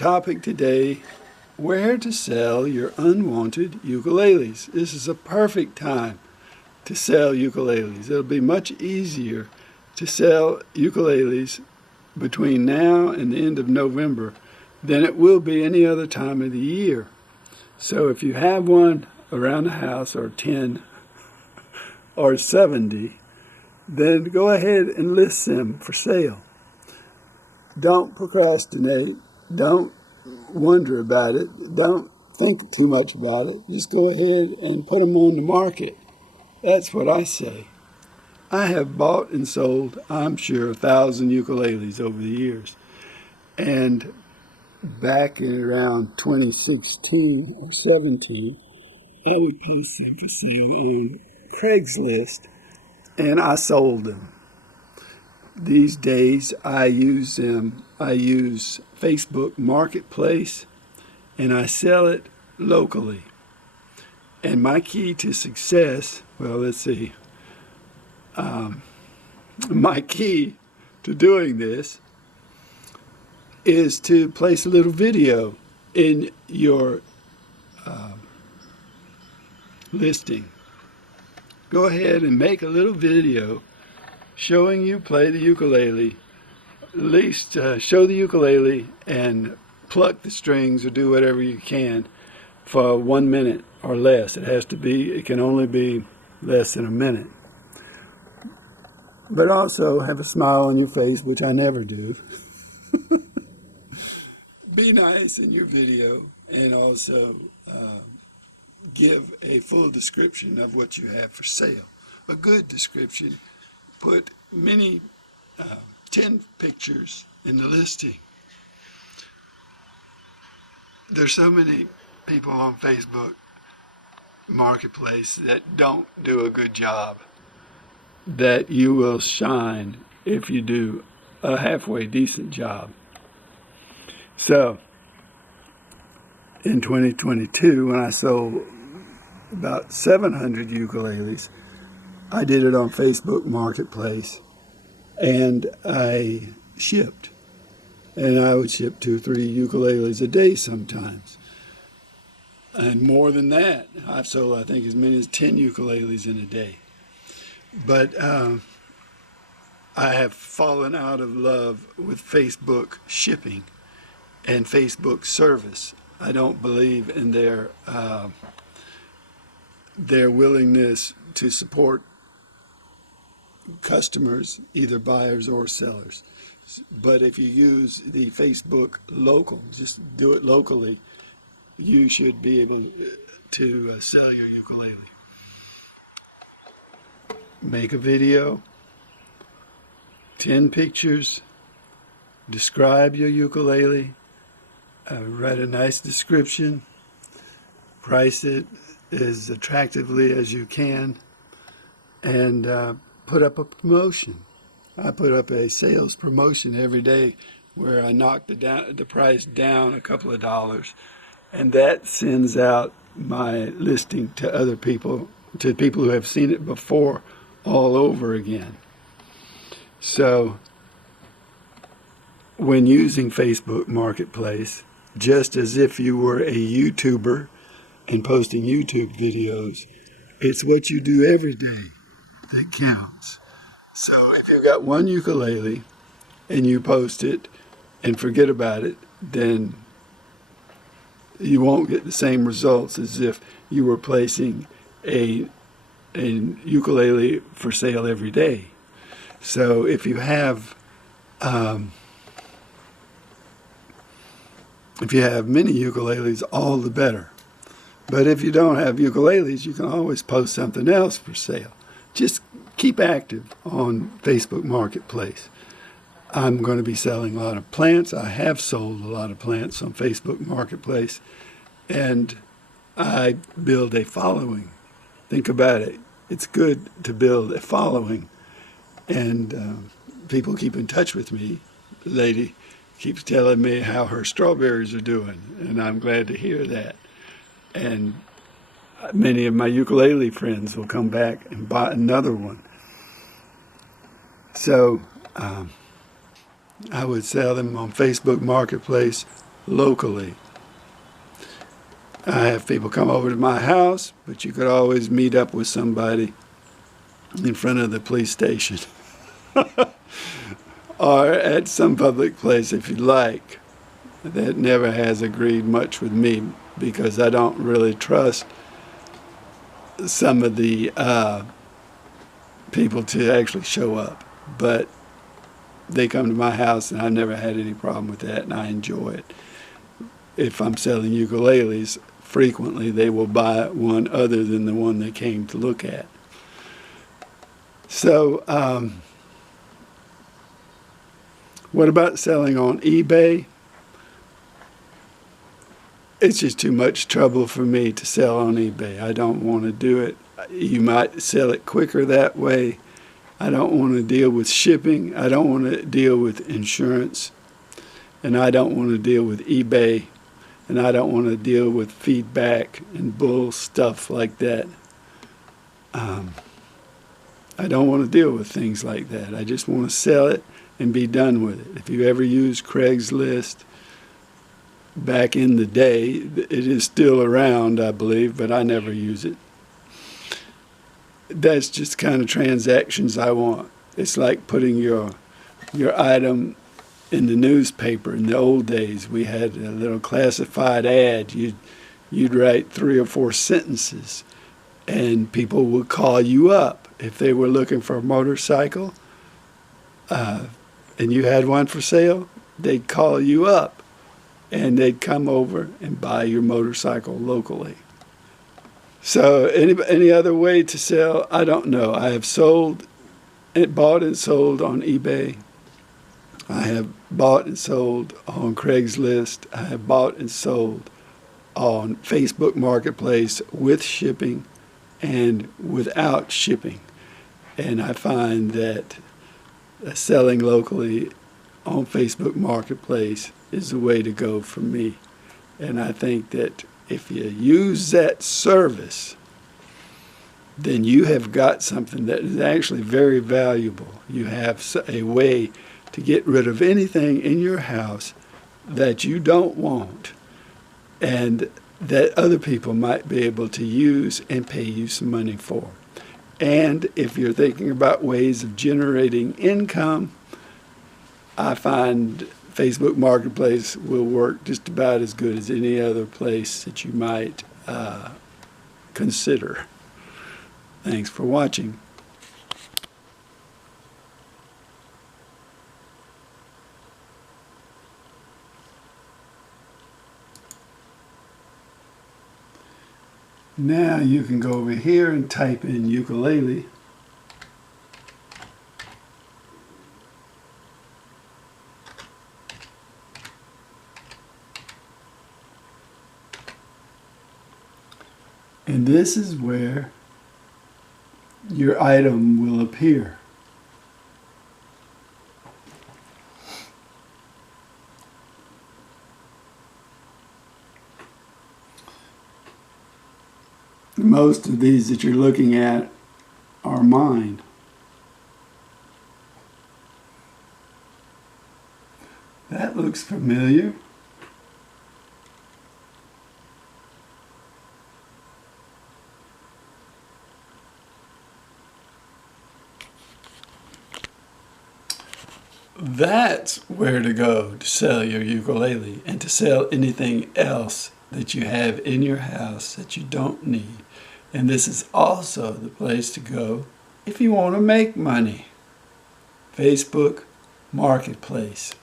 topic today, where to sell your unwanted ukuleles. This is a perfect time to sell ukuleles. It'll be much easier to sell ukuleles between now and the end of November than it will be any other time of the year. So if you have one around the house, or 10 or 70, then go ahead and list them for sale. Don't procrastinate. Don't wonder about it. Don't think too much about it. Just go ahead and put them on the market. That's what I say. I have bought and sold, I'm sure, 1,000 ukuleles over the years. And back in around 2016 or 17, I would post them for sale on Craigslist, and I sold them. These days I use Facebook Marketplace, and I sell it locally. And my key to success, my key to doing this is to place a little video in your listing. Go ahead and make a little video showing you play the ukulele. At least show the ukulele and pluck the strings or do whatever you can for 1 minute or less. It can only be less than a minute. But also have a smile on your face, which I never do. Be nice in your video, and also give a full description of what you have for sale. A good description. Put 10 pictures in the listing. There's so many people on Facebook Marketplace that don't do a good job, that you will shine if you do a halfway decent job. So, in 2022, when I sold about 700 ukuleles, I did it on Facebook Marketplace, and I shipped. And I would ship 2 or 3 ukuleles a day sometimes. And more than that, I've sold, I think, as many as 10 ukuleles in a day. But I have fallen out of love with Facebook shipping and Facebook service. I don't believe in their willingness to support customers, either buyers or sellers. But if you use the Facebook local, just do it locally, you should be able to sell your ukulele. Make a video, 10 pictures, describe your ukulele, write a nice description, price it as attractively as you can, and put up a promotion. I put up a sales promotion every day where I knock the price down a couple of dollars, and that sends out my listing to other people, to people who have seen it before, all over again. So when using Facebook Marketplace, just as if you were a YouTuber and posting YouTube videos, it's what you do every day that counts. So if you've got one ukulele and you post it and forget about it, then you won't get the same results as if you were placing a ukulele for sale every day. So if you have many ukuleles, all the better. But if you don't have ukuleles, you can always post something else for sale. Just keep active on Facebook Marketplace. I'm going to be selling a lot of plants. I have sold a lot of plants on Facebook Marketplace, and I build a following. Think about it. It's good to build a following, and people keep in touch with me. The lady keeps telling me how her strawberries are doing, and I'm glad to hear that. And many of my ukulele friends will come back and buy another one. So I would sell them on Facebook Marketplace locally. I have people come over to my house, but you could always meet up with somebody in front of the police station or at some public place if you like. That never has agreed much with me because I don't really trust some of the people to actually show up. But they come to my house and I've never had any problem with that, and I enjoy it. If I'm selling ukuleles, frequently they will buy one other than the one they came to look at. So, what about selling on eBay? It's just too much trouble for me to sell on eBay. I don't want to do it. You might sell it quicker that way. I don't want to deal with shipping. I don't want to deal with insurance. And I don't want to deal with eBay. And I don't want to deal with feedback and bull stuff like that. I don't want to deal with things like that. I just want to sell it and be done with it. If you ever used Craigslist, back in the day, it is still around, I believe, but I never use it. That's just the kind of transactions I want. It's like putting your item in the newspaper. In the old days, we had a little classified ad. You'd write 3 or 4 sentences, and people would call you up if they were looking for a motorcycle, and you had one for sale. They'd call you up, and they'd come over and buy your motorcycle locally. So any other way to sell, I don't know. I have bought and sold on eBay. I have bought and sold on Craigslist. I have bought and sold on Facebook Marketplace with shipping and without shipping. And I find that selling locally on Facebook Marketplace is the way to go for me. And I think that if you use that service, then you have got something that is actually very valuable. You have a way to get rid of anything in your house that you don't want and that other people might be able to use and pay you some money for. And if you're thinking about ways of generating income, I find Facebook Marketplace will work just about as good as any other place that you might consider. Thanks for watching. Now you can go over here and type in ukulele. And this is where your item will appear. Most of these that you're looking at are mine. That looks familiar. That's where to go to sell your ukulele and to sell anything else that you have in your house that you don't need. And this is also the place to go if you want to make money. Facebook Marketplace.